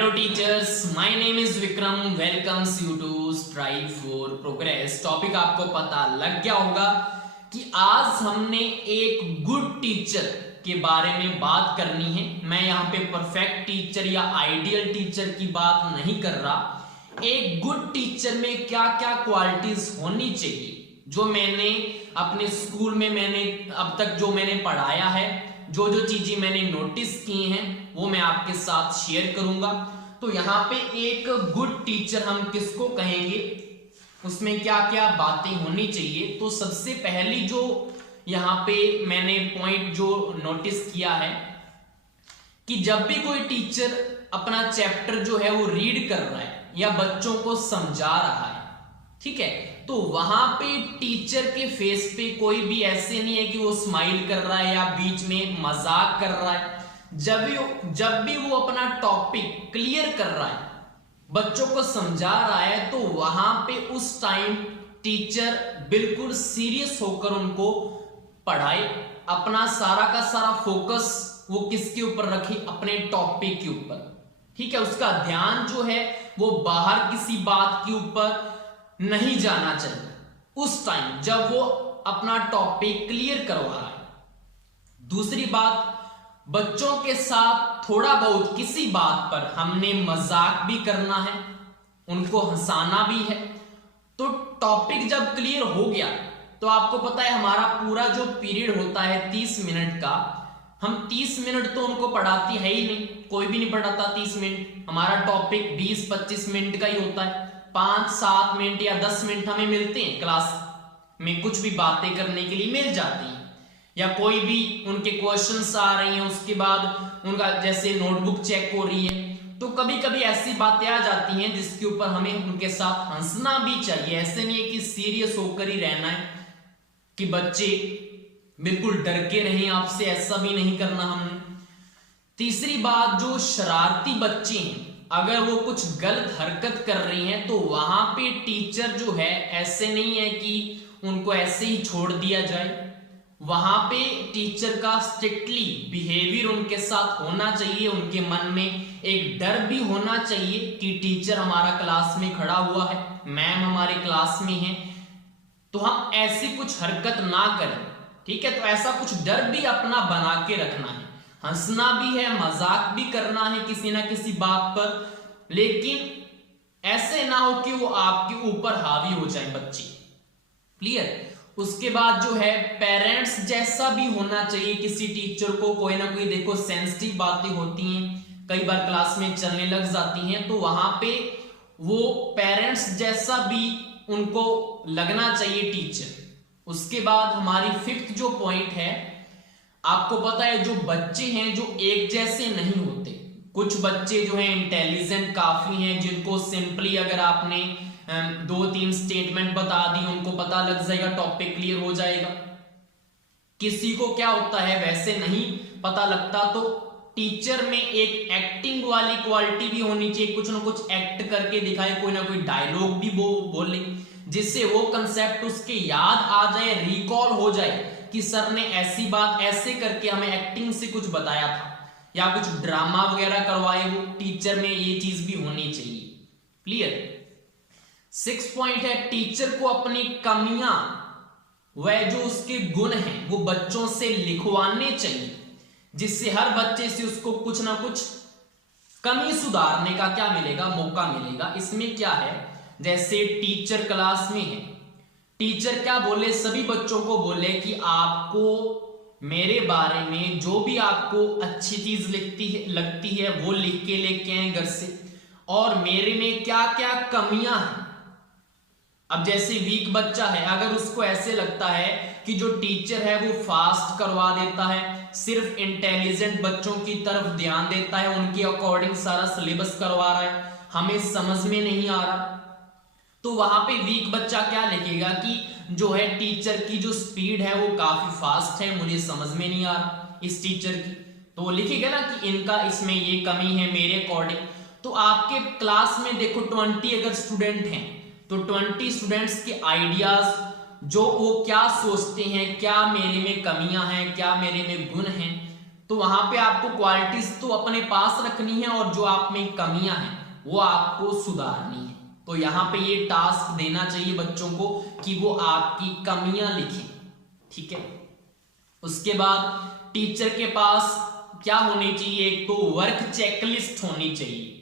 Hello teachers, my name is Vikram. Welcomes you to Strive for Progress. Topic आपको पता लग गया होगा कि आज हमने एक गुड टीचर के बारे में बात करनी है। मैं यहाँ पे परफेक्ट टीचर या आइडियल टीचर की बात नहीं कर रहा। एक गुड टीचर में क्या क्या क्वालिटीज होनी चाहिए, जो मैंने अपने स्कूल में मैंने अब तक जो मैंने पढ़ाया है, जो जो चीजें मैंने नोटिस की हैं वो मैं आपके साथ शेयर करूंगा। तो यहाँ पे एक गुड टीचर हम किसको कहेंगे, उसमें क्या क्या बातें होनी चाहिए। तो सबसे पहली जो यहाँ पे मैंने पॉइंट जो नोटिस किया है कि जब भी कोई टीचर अपना चैप्टर जो है वो रीड कर रहा है या बच्चों को समझा रहा है, ठीक है, तो वहां पे टीचर के फेस पे कोई भी ऐसे नहीं है कि वो स्माइल कर रहा है या बीच में मजाक कर रहा है। जब भी वो अपना टॉपिक क्लियर कर रहा है, बच्चों को समझा रहा है, तो वहां पे उस टाइम टीचर बिल्कुल सीरियस होकर उनको पढ़ाए। अपना सारा का सारा फोकस वो किसके ऊपर रखे, अपने टॉपिक के ऊपर, ठीक है। उसका ध्यान जो है वो बाहर किसी बात के ऊपर नहीं जाना चाहिए उस टाइम जब वो अपना टॉपिक क्लियर करवा रहा है। दूसरी बात, बच्चों के साथ थोड़ा बहुत किसी बात पर हमने मजाक भी करना है, उनको हंसाना भी है। तो टॉपिक जब क्लियर हो गया तो आपको पता है हमारा पूरा जो पीरियड होता है 30 मिनट का, हम 30 मिनट तो उनको पढ़ाती है ही नहीं, कोई भी नहीं पढ़ाता 30 मिनट। हमारा टॉपिक 20-25 मिनट का ही होता है। 5-7 मिनट या 10 मिनट हमें मिलते हैं क्लास में, कुछ भी बातें करने के लिए मिल जाती हैं, या कोई भी उनके क्वेश्चंस आ रही हैं, उसके बाद उनका जैसे नोटबुक चेक हो रही है, तो कभी कभी ऐसी बातें आ जाती हैं जिसके ऊपर हमें उनके साथ हंसना भी चाहिए। ऐसे नहीं है कि सीरियस होकर ही रहना है कि बच्चे बिल्कुल डर के रहें आपसे, ऐसा भी नहीं करना हमने। तीसरी बात, जो शरारती बच्चे हैं, अगर वो कुछ गलत हरकत कर रही हैं तो वहां पे टीचर जो है ऐसे नहीं है कि उनको ऐसे ही छोड़ दिया जाए। वहां पे टीचर का स्ट्रिक्टली बिहेवियर उनके साथ होना चाहिए। उनके मन में एक डर भी होना चाहिए कि टीचर हमारा क्लास में खड़ा हुआ है, मैम हमारे क्लास में है, तो हम ऐसी कुछ हरकत ना करें, ठीक है। तो ऐसा कुछ डर भी अपना बना के रखना है। हंसना भी है, मजाक भी करना है किसी ना किसी बात पर, लेकिन ऐसे ना हो कि वो आपके ऊपर हावी हो जाए बच्चे, क्लियर। उसके बाद जो है पेरेंट्स जैसा भी होना चाहिए किसी टीचर को। कोई ना कोई देखो सेंसिटिव बातें होती हैं, कई बार क्लास में चलने लग जाती हैं, तो वहां पे वो पेरेंट्स जैसा भी उनको लगना चाहिए टीचर। उसके बाद हमारी 5th जो पॉइंट है, आपको पता है जो बच्चे हैं जो एक जैसे नहीं होते। कुछ बच्चे जो हैं इंटेलिजेंट काफी हैं, जिनको सिंपली अगर आपने 2-3 स्टेटमेंट बता दी उनको पता लग जाएगा, टॉपिक क्लियर हो जाएगा। किसी को क्या होता है वैसे नहीं पता लगता, तो टीचर में एक एक्टिंग वाली क्वालिटी भी होनी चाहिए। कुछ ना कुछ एक्ट करके दिखाए, कोई ना कोई डायलॉग भी बोले, जिससे वो कंसेप्ट उसके याद आ जाए, रिकॉल हो जाए कि सर ने ऐसी बात ऐसे करके हमें एक्टिंग से कुछ बताया था, या कुछ ड्रामा वगैरह करवाए। वो टीचर में ये चीज भी होनी चाहिए, क्लियर। 6 पॉइंट है, टीचर को अपनी कमियां वह जो उसके गुण हैं वो बच्चों से लिखवाने चाहिए, जिससे हर बच्चे से उसको कुछ ना कुछ कमी सुधारने का क्या मिलेगा, मौका मिलेगा। इसमें क्या है, जैसे टीचर क्लास में है, टीचर क्या बोले, सभी बच्चों को बोले कि आपको मेरे बारे में जो भी आपको अच्छी चीज लगती है वो लिख के लेके आए घर से, और मेरे में क्या क्या कमियां हैं। अब जैसे वीक बच्चा है, अगर उसको ऐसे लगता है कि जो टीचर है वो फास्ट करवा देता है, सिर्फ इंटेलिजेंट बच्चों की तरफ ध्यान देता है, उनके अकॉर्डिंग सारा सिलेबस करवा रहा है, हमें समझ में नहीं आ रहा, तो वहां पे वीक बच्चा क्या लिखेगा कि जो है टीचर की जो स्पीड है वो काफी फास्ट है, मुझे समझ में नहीं आ रहा इस टीचर की। तो वो लिखेगा ना कि इनका इसमें ये कमी है मेरे अकॉर्डिंग। तो आपके क्लास में देखो 20 अगर स्टूडेंट हैं, तो 20 स्टूडेंट्स के आइडियाज जो वो क्या सोचते हैं, क्या मेरे में कमियां हैं, क्या मेरे में गुण हैं, तो वहां पे आपको क्वालिटीज तो अपने पास रखनी है और जो आप में कमियां हैं वो आपको सुधारनी है। तो यहाँ पे ये टास्क देना चाहिए बच्चों को कि वो आपकी कमियां लिखें, ठीक है। उसके बाद टीचर के पास क्या होनी चाहिए, एक तो वर्क चेकलिस्ट होनी चाहिए।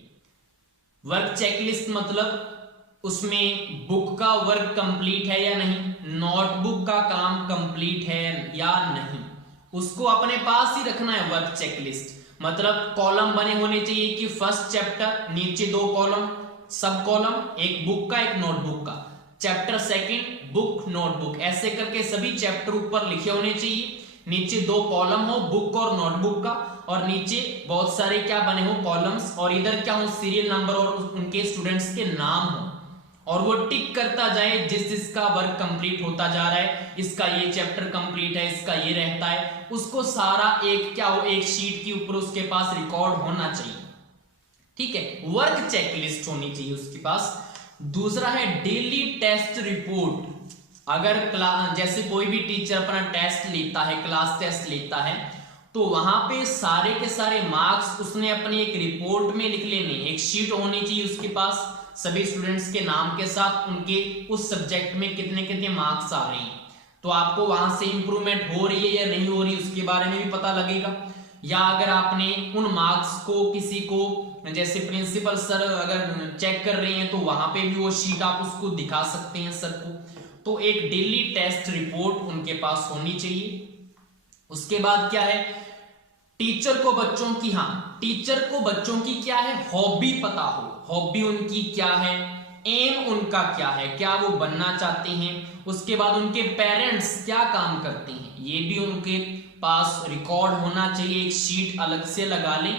वर्क चेकलिस्ट मतलब उसमें बुक का वर्क कंप्लीट है या नहीं, नोटबुक का काम कंप्लीट है या नहीं, उसको अपने पास ही रखना है। वर्क चेकलिस्ट मतलब कॉलम बने होने चाहिए कि फर्स्ट चैप्टर, नीचे 2 कॉलम, सब कॉलम, एक बुक का एक नोटबुक का, चैप्टर सेकंड बुक नोटबुक, ऐसे करके सभी चैप्टर ऊपर लिखे होने चाहिए। नीचे 2 कॉलम हो बुक और नोटबुक का, और नीचे बहुत सारे क्या बने हो कॉलम्स, और इधर क्या हो सीरियल नंबर और उनके स्टूडेंट्स के नाम हो, और वो टिक करता जाए जिस जिसका वर्क कंप्लीट होता जा रहा है, इसका ये चैप्टर कंप्लीट है, इसका ये रहता है, उसको सारा एक क्या हो एक शीट के ऊपर उसके पास रिकॉर्ड होना चाहिए, ठीक है। वर्क चेकलिस्ट होनी चाहिए उसके पास। दूसरा है डेली टेस्ट रिपोर्ट। अगर क्लास जैसे कोई भी टीचर अपना टेस्ट लेता है, क्लास टेस्ट लेता है, तो वहां पे सारे के सारे मार्क्स उसने अपनी एक रिपोर्ट में लिख लेने, एक शीट होनी चाहिए उसके पास सभी स्टूडेंट्स के नाम के साथ, उनके उस सब्जेक्ट में कितने कितने मार्क्स आ रहे हैं। तो आपको वहां से इंप्रूवमेंट हो रही है या नहीं हो रही उसके बारे में भी पता लगेगा। या अगर आपने उन मार्क्स को किसी को जैसे प्रिंसिपल सर अगर चेक कर रहे हैं तो वहां पे भी वो शीट आप उसको दिखा सकते हैं सर को। तो एक डेली टेस्ट रिपोर्ट उनके पास होनी चाहिए। उसके बाद क्या है, टीचर को बच्चों की, हाँ टीचर को बच्चों की क्या है हॉबी पता हो, हॉबी उनकी क्या है, एम उनका क्या है, क्या वो बनना चाहते हैं। उसके बाद उनके पेरेंट्स क्या काम करते हैं, ये भी उनके पास रिकॉर्ड होना चाहिए, एक शीट अलग से लगा लें।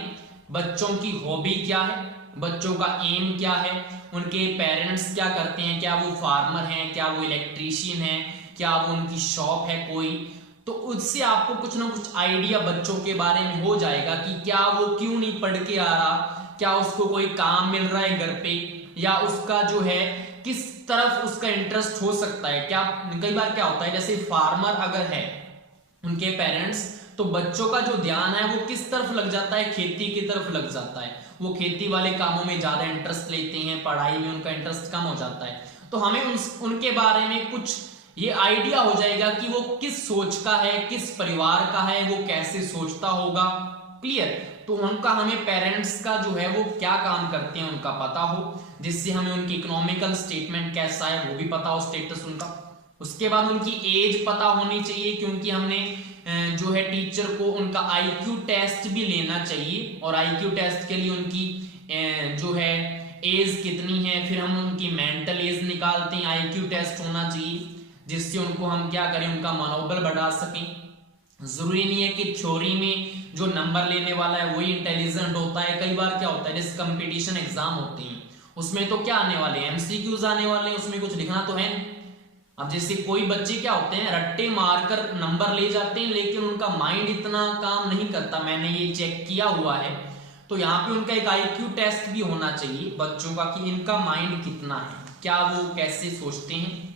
बच्चों की हॉबी क्या है, बच्चों का एम क्या है, उनके पेरेंट्स क्या करते हैं, क्या वो फार्मर हैं, क्या वो इलेक्ट्रीशियन है, क्या वो उनकी शॉप है कोई, तो उससे आपको कुछ ना कुछ आइडिया बच्चों के बारे में हो जाएगा कि क्या वो क्यों नहीं पढ़ के आ रहा, क्या उसको कोई काम मिल रहा है घर पे, या उसका जो है किस तरफ उसका इंटरेस्ट हो सकता है। क्या कई बार क्या होता है जैसे फार्मर अगर है उनके पेरेंट्स, तो बच्चों का जो ध्यान है वो किस तरफ लग जाता है, खेती की तरफ लग जाता है, वो खेती वाले कामों में ज्यादा इंटरेस्ट लेते हैं, पढ़ाई में उनका इंटरेस्ट कम हो जाता है। तो हमें उनके बारे में कुछ ये आइडिया हो जाएगा कि वो किस सोच का है, किस परिवार का है, वो कैसे सोचता होगा, क्लियर। तो उनका हमें पेरेंट्स का जो है वो क्या काम करते हैं उनका पता हो, जिससे हमें उनकी इकोनॉमिकल स्टेटमेंट कैसा है वो भी पता हो, स्टेटस उनका। उसके बाद उनकी एज पता होनी चाहिए, क्योंकि हमने जो है टीचर को उनका आईक्यू टेस्ट भी लेना चाहिए, और आईक्यू टेस्ट के लिए उनकी जो है एज कितनी है, फिर हम उनकी मेंटल एज निकालते हैं, आईक्यू टेस्ट होना चाहिए जिससे उनको हम क्या करें उनका मनोबल बढ़ा सकें। जरूरी नहीं है कि थ्योरी में जो नंबर लेने वाला है वही इंटेलिजेंट होता है। कई बार क्या होता है जैसे कंपटीशन एग्जाम होते हैं उसमें तो क्या आने वाले एमसीक्यूज आने वाले हैं, उसमें कुछ लिखना तो है। अब जैसे कोई बच्चे क्या होते हैं रट्टे मारकर नंबर ले जाते हैं, लेकिन उनका माइंड इतना काम नहीं करता, मैंने ये चेक किया हुआ है। तो यहाँ पे उनका एक आईक्यू टेस्ट भी होना चाहिए बच्चों का कि इनका माइंड कितना है, क्या वो कैसे सोचते हैं।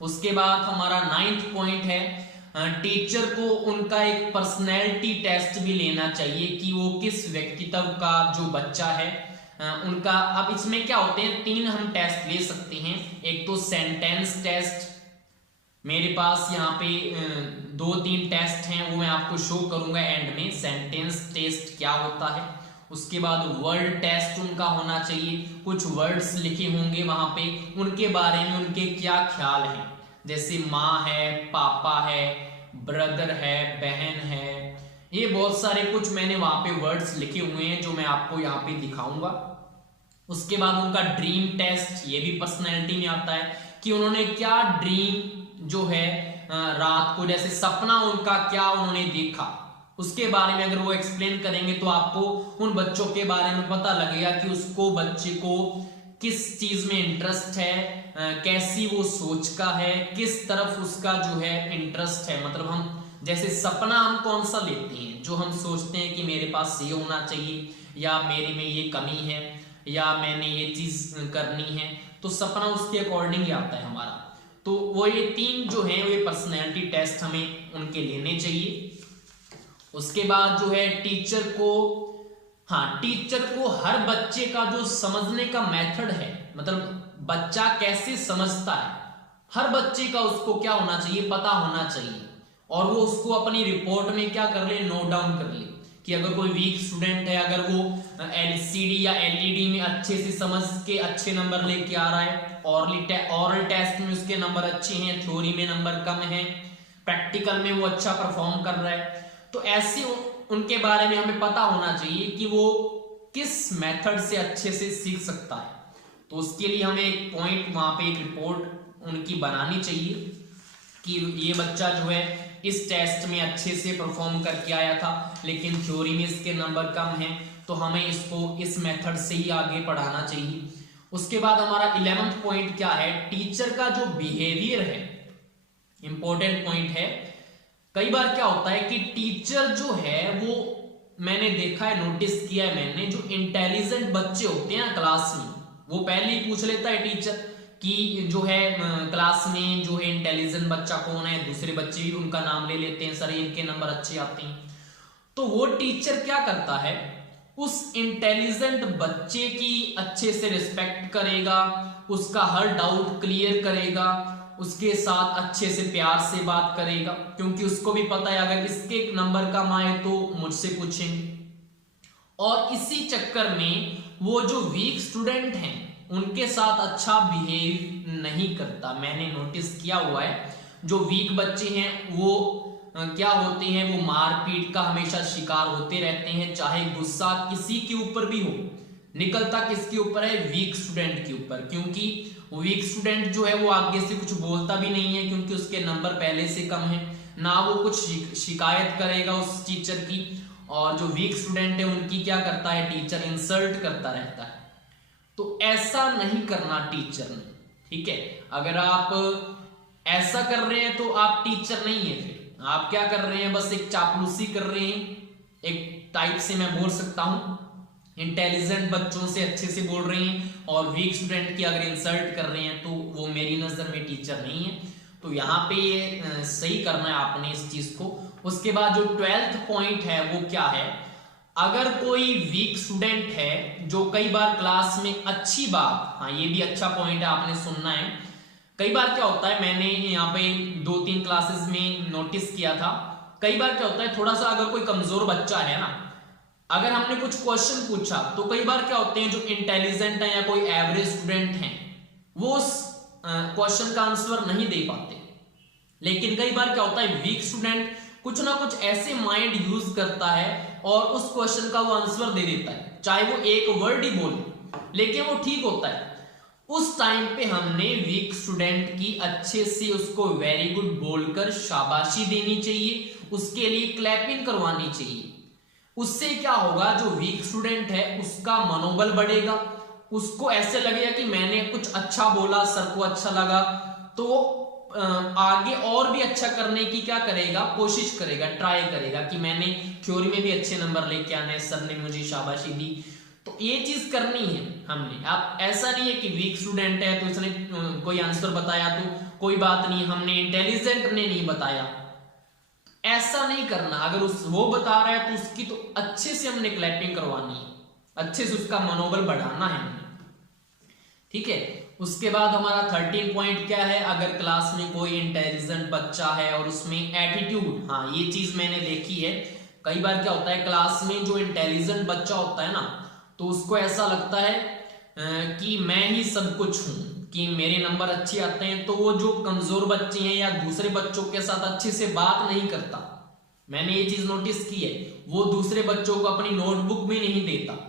उसके बाद हमारा 9th पॉइंट है, टीचर को उनका एक पर्सनैलिटी टेस्ट भी लेना चाहिए कि वो किस व्यक्तित्व का जो बच्चा है उनका। अब इसमें क्या होते हैं 3 हम टेस्ट ले सकते हैं। एक तो सेंटेंस टेस्ट, मेरे पास यहाँ पे 2-3 टेस्ट हैं, वो मैं आपको शो करूंगा एंड में, सेंटेंस टेस्ट क्या होता है। उसके बाद वर्ड टेस्ट उनका होना चाहिए, कुछ वर्ड्स लिखे होंगे वहां पे, उनके बारे में उनके क्या ख्याल है, जैसे माँ है, पापा है, ब्रदर है, बहन है, ये बहुत सारे कुछ मैंने वहां पे वर्ड्स लिखे हुए हैं जो मैं आपको यहाँ पे दिखाऊंगा। उसके बाद उनका ड्रीम टेस्ट, ये भी पर्सनैलिटी में आता है कि उन्होंने क्या ड्रीम जो है रात को जैसे सपना उनका क्या उन्होंने देखा, उसके बारे में अगर वो एक्सप्लेन करेंगे तो आपको उन बच्चों के बारे में पता लगेगा कि उसको बच्चे को किस चीज में इंटरेस्ट है, कैसी वो सोच का है, किस तरफ उसका जो है इंटरेस्ट है। मतलब हम जैसे सपना हम कौन सा लेते हैं, जो हम सोचते हैं कि मेरे पास ये होना चाहिए, या मेरे में ये कमी है, या मैंने ये चीज करनी है, तो सपना उसके अकॉर्डिंग ही आता है हमारा। तो वो ये 3 जो है वो पर्सनैलिटी टेस्ट हमें उनके लेने चाहिए। उसके बाद जो है टीचर को हर बच्चे का जो समझने का मेथड है, मतलब बच्चा कैसे समझता है, हर बच्चे का उसको क्या होना चाहिए, पता होना चाहिए। और वो उसको अपनी रिपोर्ट में क्या कर ले, नोट डाउन कर ले कि अगर कोई वीक स्टूडेंट है, अगर वो एलसीडी या एलईडी में अच्छे से समझ के अच्छे नंबर लेके आ रहा है, ऑरल टेस्ट में उसके नंबर अच्छे हैं, थ्योरी में नंबर कम है, प्रैक्टिकल में वो अच्छा परफॉर्म कर रहा है, तो ऐसे उनके बारे में हमें पता होना चाहिए कि वो किस मेथड से अच्छे से सीख सकता है। तो उसके लिए हमें एक पॉइंट वहां पे एक रिपोर्ट उनकी बनानी चाहिए कि ये बच्चा जो है इस टेस्ट में अच्छे से परफॉर्म करके आया था, लेकिन थ्योरी में इसके नंबर कम हैं, तो हमें इसको इस मेथड से ही आगे पढ़ाना चाहिए। उसके बाद हमारा 11th पॉइंट क्या है, टीचर का जो बिहेवियर है, इंपॉर्टेंट पॉइंट है। कई बार क्या होता है कि टीचर जो है वो, मैंने देखा है, नोटिस किया है मैंने, जो इंटेलिजेंट बच्चे होते हैं क्लास में, वो पहले ही पूछ लेता है टीचर कि जो है क्लास में जो है इंटेलिजेंट बच्चा कौन है, दूसरे बच्चे भी उनका नाम ले लेते हैं, सर इनके नंबर अच्छे आते हैं। तो वो टीचर क्या करता है, उस इंटेलिजेंट बच्चे की अच्छे से रिस्पेक्ट करेगा, उसका हर डाउट क्लियर करेगा, उसके साथ अच्छे से प्यार से बात करेगा, क्योंकि उसको भी पता है अगर इसके नंबर कम आए तो मुझसे पूछेंगे। और इसी चक्कर में वो जो वीक स्टूडेंट हैं उनके साथ अच्छा बिहेव नहीं करता। मैंने नोटिस किया हुआ है, जो वीक बच्चे हैं वो क्या होते हैं, वो मारपीट का हमेशा शिकार होते रहते हैं, चाहे गुस्सा किसी के ऊपर भी हो, निकलता किसके ऊपर है, वीक स्टूडेंट के ऊपर, क्योंकि वीक स्टूडेंट जो है वो आगे से कुछ बोलता भी नहीं है, क्योंकि उसके नंबर पहले से कम है, ना वो कुछ शिकायत करेगा उस टीचर की। और जो वीक स्टूडेंट है उनकी क्या करता है, टीचर इंसल्ट करता रहता है। तो ऐसा नहीं करना टीचर ने, ठीक है। अगर आप ऐसा कर रहे हैं तो आप टीचर नहीं है, फिर आप क्या कर रहे हैं, बस एक चापलूसी कर रहे हैं, एक टाइप से मैं बोल सकता हूं। इंटेलिजेंट बच्चों से अच्छे से बोल रहे हैं और वीक स्टूडेंट की अगर इंसल्ट कर रहे हैं तो वो मेरी नजर में टीचर नहीं है। तो यहाँ पे ये सही करना है आपने इस चीज को। उसके बाद जो 12th पॉइंट है वो क्या है, अगर कोई वीक स्टूडेंट है जो कई बार क्लास में अच्छी बात, हाँ ये भी अच्छा पॉइंट है, आपने सुनना है। कई बार क्या होता है, मैंने यहाँ पे 2-3 क्लासेस में नोटिस किया था, कई बार क्या होता है, थोड़ा सा अगर कोई कमजोर बच्चा है ना, अगर हमने कुछ क्वेश्चन पूछा तो कई बार क्या होते हैं, जो इंटेलिजेंट है या कोई एवरेज स्टूडेंट है वो उस क्वेश्चन का आंसर नहीं दे पाते। लेकिन कई बार क्या होता है, वीक स्टूडेंट कुछ ना कुछ ऐसे माइंड यूज करता है और उस क्वेश्चन का वो आंसर दे देता है, चाहे वो एक वर्ड ही बोले लेकिन वो ठीक होता है। उस टाइम पे हमने वीक स्टूडेंट की अच्छे से उसको वेरी गुड बोलकर शाबाशी देनी चाहिए, उसके लिए क्लैपिंग करवानी चाहिए। उससे क्या होगा, जो वीक स्टूडेंट है उसका मनोबल बढ़ेगा, उसको ऐसे लगेगा कि मैंने कुछ अच्छा बोला, सर को अच्छा लगा, तो आगे और भी अच्छा करने की क्या करेगा, कोशिश करेगा, ट्राई करेगा कि मैंने थ्योरी में भी अच्छे नंबर लेके आने, सर ने मुझे शाबाशी दी। तो ये चीज करनी है हमने। आप ऐसा नहीं है कि वीक स्टूडेंट है तो उसने कोई आंसर बताया तो कोई बात नहीं, हमने इंटेलिजेंट ने नहीं बताया, ऐसा नहीं करना। अगर वो बता रहा है तो उसकी तो अच्छे से हमने क्लैपिंग करवानी है, अच्छे से उसका मनोबल बढ़ाना है, ठीक है। उसके बाद हमारा 13 पॉइंट क्या है, अगर क्लास में कोई इंटेलिजेंट बच्चा है और उसमें एटीट्यूड, हाँ ये चीज मैंने देखी है, कई बार क्या होता है क्लास में जो इंटेलिजेंट बच्चा होता है ना, तो उसको ऐसा लगता है कि मैं ही सब कुछ हूं, कि मेरे नंबर अच्छे आते हैं, तो वो जो कमजोर बच्चे हैं या दूसरे बच्चों के साथ अच्छे से बात नहीं करता। मैंने ये चीज नोटिस की है, वो दूसरे बच्चों को अपनी नोटबुक में नहीं देता।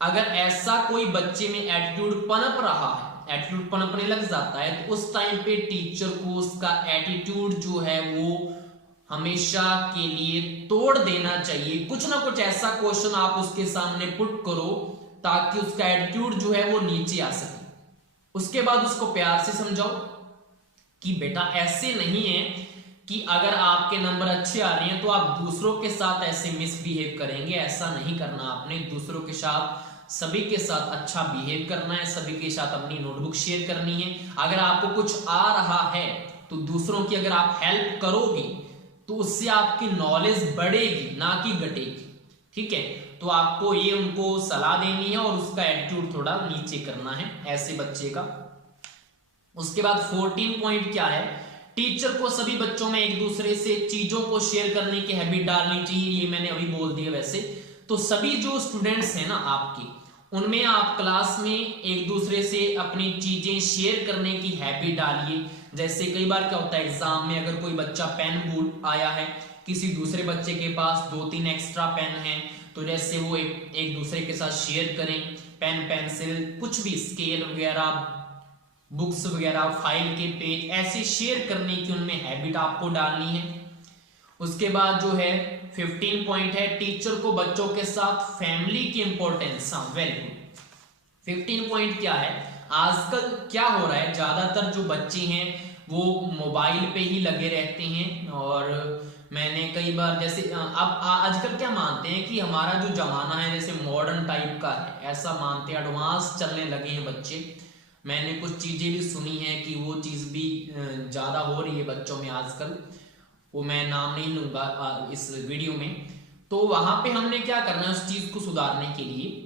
अगर ऐसा कोई बच्चे में एटीट्यूड पनप रहा है, एटीट्यूड पनपने लग जाता है, तो उस टाइम पे टीचर को उसका एटीट्यूड जो है वो हमेशा के लिए तोड़ देना चाहिए। कुछ ना कुछ ऐसा क्वेश्चन आप उसके सामने पुट करो ताकि उसका एटीट्यूड जो है वो नीचे आ सके। उसके बाद उसको प्यार से समझाओ कि बेटा ऐसे नहीं है कि अगर आपके नंबर अच्छे आ रहे हैं तो आप दूसरों के साथ ऐसे मिसबिहेव करेंगे, ऐसा नहीं करना आपने। दूसरों के साथ, सभी के साथ अच्छा बिहेव करना है, सभी के साथ अपनी नोटबुक शेयर करनी है। अगर आपको कुछ आ रहा है तो दूसरों की अगर आप हेल्प करोगे तो उससे आपकी नॉलेज बढ़ेगी ना कि घटेगी। ठीक है, तो आपको ये उनको सलाह देनी है और उसका एटीट्यूड थोड़ा नीचे करना है ऐसे बच्चे का। उसके बाद 14 पॉइंट क्या है, टीचर को सभी बच्चों में एक दूसरे से चीजों को शेयर करने की हैबिट डालनी चाहिए। ये मैंने अभी बोल दिया। वैसे तो सभी जो स्टूडेंट्स हैं ना आपके, उनमें आप क्लास में एक दूसरे से अपनी चीजें शेयर करने की हैबिट डालिए। जैसे कई बार क्या होता है एग्जाम में, अगर कोई बच्चा पेन भूल आया है, किसी दूसरे बच्चे के पास 2-3 एक्स्ट्रा पेन है, तो जैसे वो एक दूसरे के साथ शेयर करें। पेन, पेंसिल, कुछ भी स्केल वगैरह, बुक्स वगैरह, फाइल के पेज, ऐसे शेयर करने की उनमें हैबिट आपको डालनी है। उसके बाद जो है 15 पॉइंट है, टीचर को बच्चों के साथ फैमिली की इंपॉर्टेंस। हाँ, वेरी गुड। 15 पॉइंट क्या है, आजकल क्या हो रहा है, ज्यादातर जो बच्चे हैं वो मोबाइल पे ही लगे रहते हैं। और मैंने कई बार जैसे अब आजकल क्या मानते हैं कि हमारा जो जमाना है जैसे मॉडर्न टाइप का है, ऐसा मानते हैं, एडवांस चलने लगे हैं बच्चे। मैंने कुछ चीजें भी सुनी है कि वो चीज भी ज्यादा हो रही है बच्चों में आजकल, वो मैं नाम नहीं लूंगा इस वीडियो में। तो वहां पे हमने क्या करना है, उस चीज को सुधारने के लिए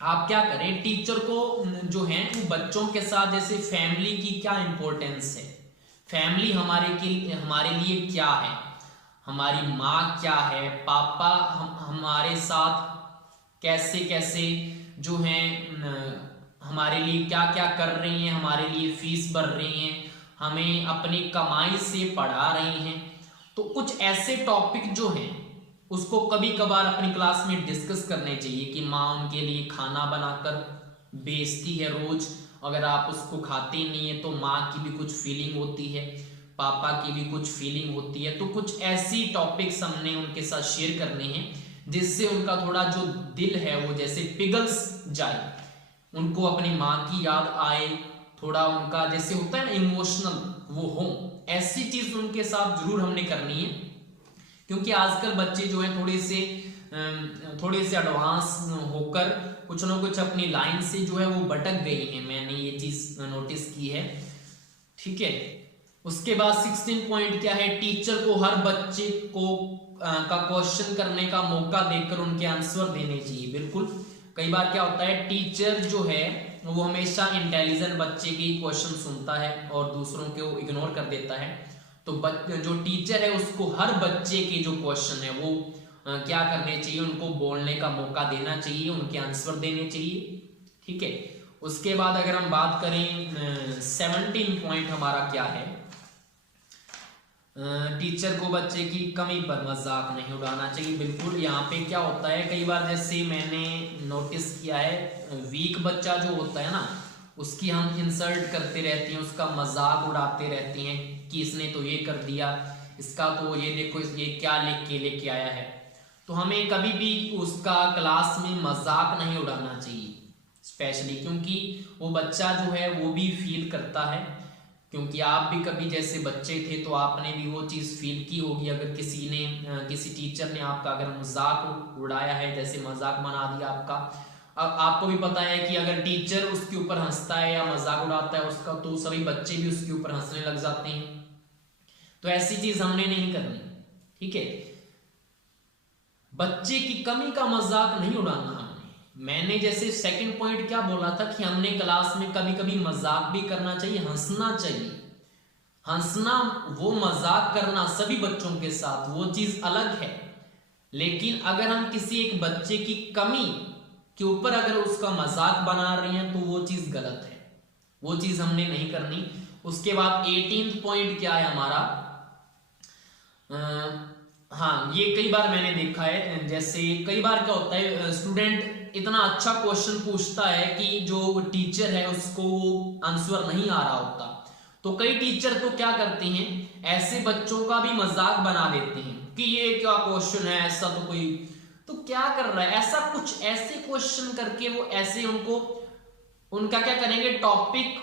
आप क्या करें, टीचर को जो है वो बच्चों के साथ जैसे फैमिली की क्या इंपॉर्टेंस है, फैमिली हमारे लिए क्या है, हमारी माँ क्या है, पापा हमारे साथ कैसे कैसे जो है हमारे लिए क्या क्या कर रही हैं, हमारे लिए फीस भर रही हैं, हमें अपनी कमाई से पढ़ा रही हैं। तो कुछ ऐसे टॉपिक जो हैं उसको कभी कभार अपनी क्लास में डिस्कस करने चाहिए कि माँ उनके लिए खाना बनाकर बेचती है रोज, अगर आप उसको खाते नहीं है तो माँ की भी कुछ फीलिंग होती है, पापा की भी कुछ फीलिंग होती है। तो कुछ ऐसी टॉपिक्स हमने उनके साथ शेयर करने हैं जिससे उनका थोड़ा जो दिल है वो जैसे पिघल्स जाए, उनको अपनी माँ की याद आए, थोड़ा उनका जैसे होता है ना इमोशनल वो हो, ऐसी चीज उनके साथ जरूर हमने करनी है। क्योंकि आजकल बच्चे जो है थोड़े से एडवांस होकर कुछ ना कुछ अपनी लाइन से जो है वो भटक गई है, मैंने ये चीज नोटिस की है। ठीक है, उसके बाद 16 पॉइंट क्या है, टीचर को हर बच्चे को का क्वेश्चन करने का मौका देकर उनके आंसर देने चाहिए। बिल्कुल, कई बार क्या होता है टीचर जो है वो हमेशा इंटेलिजेंट बच्चे की क्वेश्चन सुनता है और दूसरों को इग्नोर कर देता है। तो जो टीचर है उसको हर बच्चे के जो क्वेश्चन है वो क्या करने चाहिए, उनको बोलने का मौका देना चाहिए, उनके आंसर देने चाहिए। ठीक है, उसके बाद अगर हम बात करें 17 पॉइंट हमारा क्या है, टीचर को बच्चे की कमी पर मजाक नहीं उड़ाना चाहिए। बिल्कुल, यहाँ पे क्या होता है कई बार जैसे मैंने नोटिस किया है वीक बच्चा जो होता है ना उसकी हम इंसल्ट करते रहते हैं, उसका मजाक उड़ाते रहते हैं कि इसने तो ये कर दिया, इसका तो ये देखो ये क्या लिख के लेके आया है। तो हमें कभी भी उसका क्लास में मजाक नहीं उड़ाना चाहिए, स्पेशली क्योंकि वो बच्चा जो है वो भी फील करता है। क्योंकि आप भी कभी जैसे बच्चे थे तो आपने भी वो चीज़ फील की होगी, अगर किसी टीचर ने आपका अगर मजाक उड़ाया है, जैसे मजाक बना दिया आपका। अब आपको भी पता है कि अगर टीचर उसके ऊपर हंसता है या मजाक उड़ाता है उसका, तो सभी बच्चे भी उसके ऊपर हंसने लग जाते हैं। तो ऐसी चीज हमने नहीं करनी। ठीक है, बच्चे की कमी का मजाक नहीं उड़ाना हमने। मैंने जैसे सेकंड पॉइंट क्या बोला था कि हमने क्लास में कभी कभी मजाक भी करना चाहिए, हंसना चाहिए। हंसना, वो मजाक करना सभी बच्चों के साथ वो चीज अलग है, लेकिन अगर हम किसी एक बच्चे की कमी के ऊपर अगर उसका मजाक बना रहे हैं तो वो चीज गलत है, वो चीज हमने नहीं करनी। उसके बाद 18 पॉइंट क्या है हमारा, हाँ ये कई बार मैंने देखा है, जैसे कई बार क्या होता है स्टूडेंट इतना अच्छा क्वेश्चन पूछता है कि जो टीचर है उसको आंसर नहीं आ रहा होता, तो कई टीचर तो क्या करते हैं ऐसे बच्चों का भी मजाक बना देते हैं कि ये क्या क्वेश्चन है, ऐसा तो कोई तो क्या कर रहा है, ऐसा कुछ ऐसे क्वेश्चन करके वो ऐसे उनका क्या करेंगे टॉपिक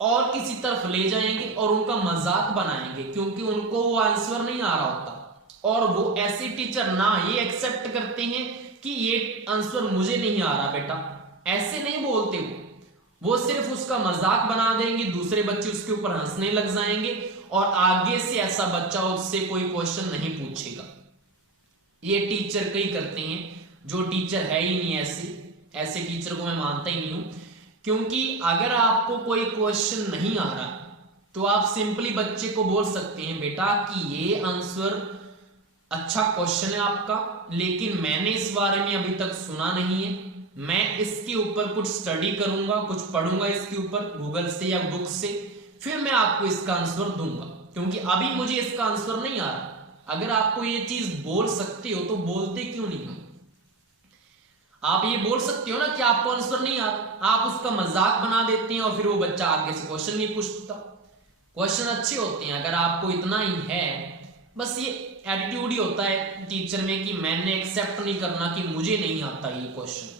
और किसी तरफ ले जाएंगे और उनका मजाक बनाएंगे, क्योंकि उनको वो आंसर नहीं आ रहा होता। और वो ऐसे टीचर ना ये एक्सेप्ट करते हैं कि ये आंसर मुझे नहीं आ रहा बेटा, ऐसे नहीं बोलते वो सिर्फ उसका मजाक बना देंगे, दूसरे बच्चे उसके ऊपर हंसने लग जाएंगे और आगे से ऐसा बच्चा उससे कोई क्वेश्चन नहीं पूछेगा। ये टीचर कई करते हैं, जो टीचर है ही नहीं ऐसे टीचर को मैं मानता ही नहीं हूं। क्योंकि अगर आपको कोई क्वेश्चन नहीं आ रहा तो आप सिंपली बच्चे को बोल सकते हैं बेटा कि ये आंसर अच्छा क्वेश्चन है आपका, लेकिन मैंने इस बारे में अभी तक सुना नहीं है, मैं इसके ऊपर कुछ स्टडी करूंगा, कुछ पढ़ूंगा इसके ऊपर गूगल से या बुक से, फिर मैं आपको इसका आंसर दूंगा, क्योंकि अभी मुझे इसका आंसर नहीं आ रहा। अगर आपको ये चीज बोल सकते हो तो बोलते क्यों नहीं हो? आप ये बोल सकते हो ना कि आपको आंसर नहीं आ रहा, आप उसका मजाक बना देते हैं और फिर वो बच्चा आगे से क्वेश्चन नहीं पूछता। क्वेश्चन अच्छे होते हैं अगर आपको इतना ही है, बस ये एटीट्यूड ही होता है टीचर में कि मैंने एक्सेप्ट नहीं करना कि मुझे नहीं आता ये क्वेश्चन।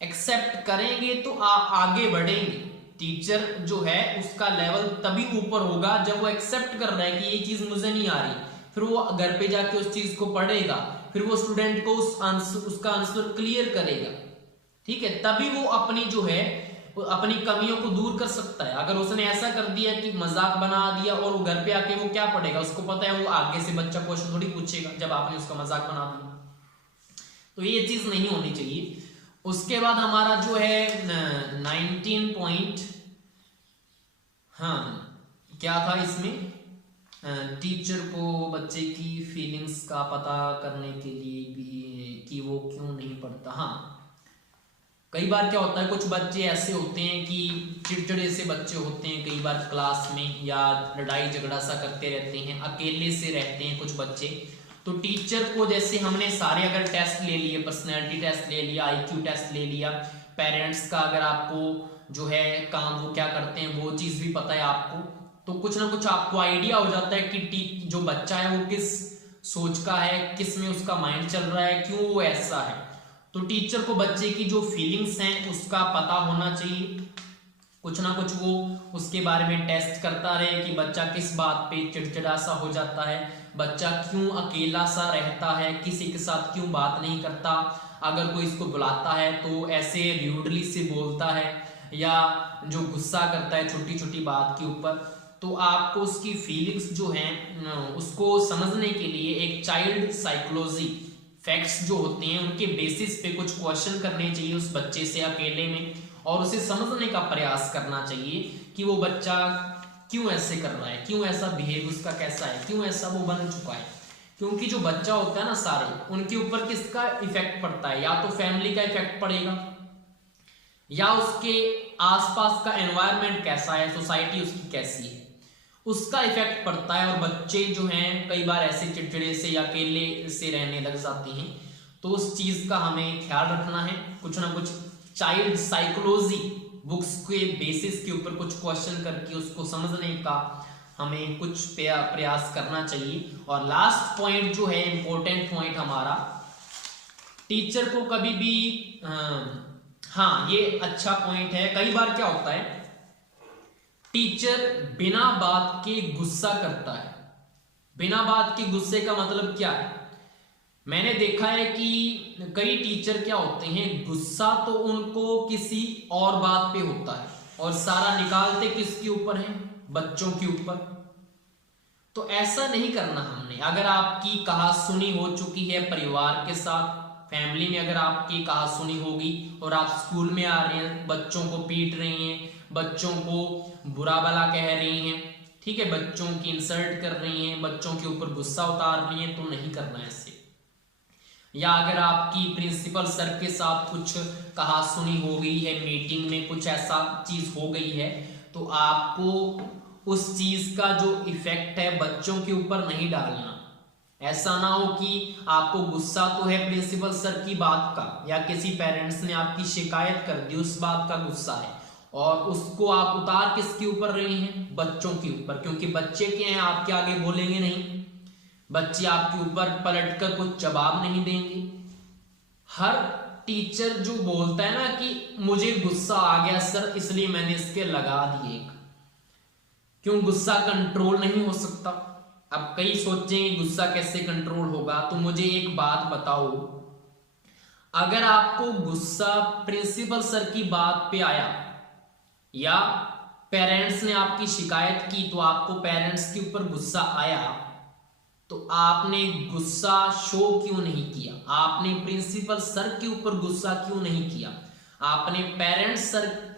एक्सेप्ट करेंगे तो आप आगे बढ़ेंगे। टीचर जो है उसका लेवल तभी ऊपर होगा जब वो एक्सेप्ट कर रहा है कि ये चीज मुझे नहीं आ रही, फिर वो घर पे जाके उस चीज को पढ़ेगा, फिर वो स्टूडेंट को उसका आंसर क्लियर करेगा, ठीक है, तभी वो अपनी जो है अपनी कमियों को दूर कर सकता है। अगर उसने ऐसा कर दिया कि मजाक बना दिया और वो घर पे आके वो क्या पढ़ेगा, उसको पता है वो आगे से बच्चा क्वेश्चन थोड़ी पूछेगा जब आपने उसका मजाक बना दिया। तो ये चीज नहीं होनी चाहिए। उसके बाद हमारा जो है 19 पॉइंट, हाँ क्या था इसमें, टीचर को बच्चे की फीलिंग्स का पता करने के लिए भी कि वो क्यों नहीं पढ़ता। हाँ, कई बार क्या होता है कुछ बच्चे ऐसे होते हैं कि चिड़चिड़े से बच्चे होते हैं, कई बार क्लास में या लड़ाई झगड़ा सा करते रहते हैं, अकेले से रहते हैं कुछ बच्चे। तो टीचर को जैसे हमने सारे अगर टेस्ट ले लिए, पर्सनैलिटी टेस्ट ले लिया, IQ टेस्ट ले लिया, पेरेंट्स का अगर आपको जो है काम वो क्या करते हैं वो चीज भी पता है आपको, तो कुछ ना कुछ आपको आइडिया हो जाता है कि जो बच्चा है वो किस सोच का है, किस में उसका माइंड चल रहा है, क्यों वो ऐसा है। तो टीचर को बच्चे की जो फीलिंग्स हैं उसका पता होना चाहिए, कुछ ना कुछ वो उसके बारे में टेस्ट करता रहे कि बच्चा किस बात पे चिड़चिड़ा सा हो जाता है, बच्चा क्यों अकेला सा रहता है, किसी के साथ क्यों बात नहीं करता, अगर कोई इसको बुलाता है तो ऐसे र्यूडली से बोलता है या जो गुस्सा करता है छोटी छोटी बात के ऊपर। तो आपको उसकी फीलिंग्स जो हैं उसको समझने के लिए एक चाइल्ड साइकोलॉजी फैक्ट्स जो होते हैं उनके बेसिस पे कुछ क्वेश्चन करने चाहिए उस बच्चे से अकेले में, और उसे समझने का प्रयास करना चाहिए कि वो बच्चा क्यों ऐसे कर रहा है, क्यों ऐसा बिहेव उसका कैसा है, क्यों ऐसा वो बन चुका है। क्योंकि जो बच्चा होता है ना सारे, उनके ऊपर किसका इफेक्ट पड़ता है, या तो फैमिली का इफेक्ट पड़ेगा या उसके आसपास का एनवायरनमेंट कैसा है, सोसाइटी उसकी कैसी है, उसका इफेक्ट पड़ता है। और बच्चे जो हैं कई बार ऐसे चिड़चिड़े से या अकेले से रहने लग जाते हैं, तो उस चीज का हमें ख्याल रखना है। कुछ ना कुछ चाइल्ड साइकोलॉजी बुक्स के बेसिस के ऊपर कुछ क्वेश्चन करके उसको समझने का हमें कुछ प्रयास करना चाहिए। और लास्ट पॉइंट जो है इंपॉर्टेंट पॉइंट हमारा, टीचर को कभी भी हाँ ये अच्छा पॉइंट है, कई बार क्या होता है टीचर बिना बात के गुस्सा करता है। बिना बात के गुस्से का मतलब क्या है, मैंने देखा है कि कई टीचर क्या होते हैं, गुस्सा तो उनको किसी और बात पे होता है और सारा निकालते किसके ऊपर है, बच्चों के ऊपर। तो ऐसा नहीं करना हमने। अगर आपकी कहा सुनी हो चुकी है परिवार के साथ, फैमिली में अगर आपकी कहा सुनी होगी और आप स्कूल में आ रहे हैं, बच्चों को पीट रही हैं, बच्चों को बुरा भला कह रही हैं, ठीक है, बच्चों की इंसल्ट कर रही हैं, बच्चों के ऊपर गुस्सा उतार रही हैं, तो नहीं करना ऐसे। या अगर आपकी प्रिंसिपल सर के साथ कुछ कहा सुनी हो गई है, मीटिंग में कुछ ऐसा चीज हो गई है, तो आपको उस चीज का जो इफेक्ट है बच्चों के ऊपर नहीं डालना। ऐसा ना हो कि आपको गुस्सा तो है प्रिंसिपल सर की बात का, या किसी पेरेंट्स ने आपकी शिकायत कर दी उस बात का गुस्सा है, और उसको आप उतार किसके ऊपर रहे हैं, बच्चों के ऊपर। क्योंकि बच्चे क्या हैं, आपके आगे बोलेंगे नहीं, बच्चे आपके ऊपर पलटकर कुछ जवाब नहीं देंगे। हर टीचर जो बोलता है ना कि मुझे गुस्सा आ गया सर इसलिए मैंने इसके लगा दिए, क्यों गुस्सा कंट्रोल नहीं हो सकता। अब कई सोचेंगे गुस्सा कैसे कंट्रोल होगा, तो मुझे एक बात बताओ, अगर आपको गुस्सा प्रिंसिपल सर की बात पे आया या पेरेंट्स ने आपकी शिकायत की तो आपको पेरेंट्स के ऊपर गुस्सा आया, तो आपने गुस्सा शो क्यों नहीं किया? आपने प्रिंसिपल सर के ऊपर गुस्सा क्यों नहीं किया? आपने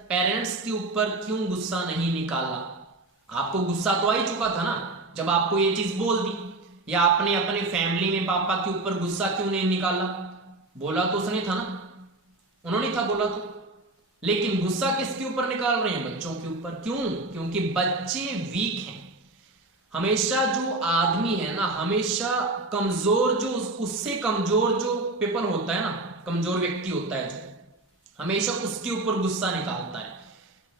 पेरेंट्स के ऊपर क्यों गुस्सा नहीं निकाला? आपको गुस्सा तो आ ही चुका था ना जब आपको ये चीज बोल दी। या आपने अपने फैमिली में पापा के ऊपर गुस्सा क्यों नहीं निकाला? बोला तो उसने था ना, उन्होंने था बोला तो। लेकिन गुस्सा किसके ऊपर निकाल रहे हैं? बच्चों के ऊपर। क्यों? क्योंकि बच्चे वीक हैं। हमेशा जो आदमी है ना, हमेशा कमजोर, जो उससे कमजोर जो पीपल होता है ना, कमजोर व्यक्ति होता है जो, हमेशा उसके ऊपर गुस्सा निकालता है।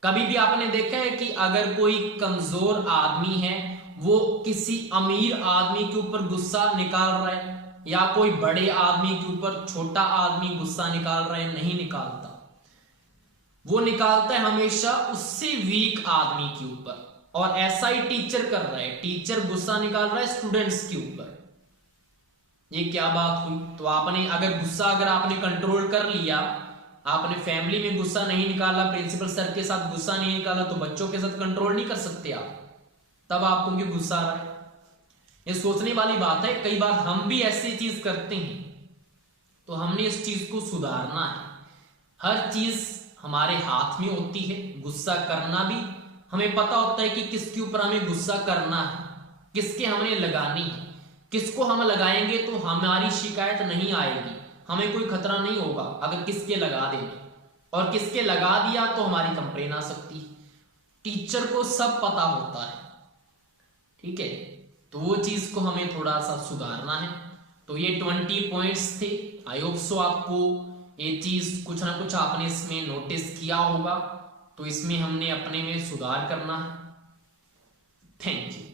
कभी भी आपने देखा है कि अगर कोई कमजोर आदमी है वो किसी अमीर आदमी के ऊपर गुस्सा निकाल रहा है, या कोई बड़े आदमी के ऊपर छोटा आदमी गुस्सा निकाल रहा है? नहीं निकालता। वो निकालता है हमेशा उससे वीक आदमी के ऊपर। और ऐसा ही टीचर कर रहा है, टीचर गुस्सा निकाल रहा है स्टूडेंट्स के ऊपर। ये क्या बात हुई? तो आपने अगर गुस्सा आपने कंट्रोल कर लिया, आपने फैमिली में गुस्सा नहीं निकाला, प्रिंसिपल सर के साथ गुस्सा नहीं निकाला, तो बच्चों के साथ कंट्रोल नहीं कर सकते आप। तब आपको क्यों गुस्सा आ रहा है? ये सोचने वाली बात है। कई बार हम भी ऐसी चीज करते हैं, तो हमने इस चीज को सुधारना है। हर चीज हमारे हाथ में होती है। गुस्सा करना भी हमें पता होता है कि किसके ऊपर हमें गुस्सा करना है, किसके हमने लगानी है। किसको हम लगाएंगे तो हमारी शिकायत नहीं आएगी, हमें कोई खतरा नहीं होगा अगर किसके लगा देंगे। और किसके लगा दिया तो हमारी कंप्लेन आ सकती है। टीचर को सब पता होता है, ठीक है? तो वो चीज को हमें थोड़ा सा सुधारना है। तो ये 20 पॉइंट्स थे। आई होप सो आपको ये चीज कुछ ना कुछ आपने इसमें नोटिस किया होगा। तो इसमें हमने अपने में सुधार करना है। Thank you.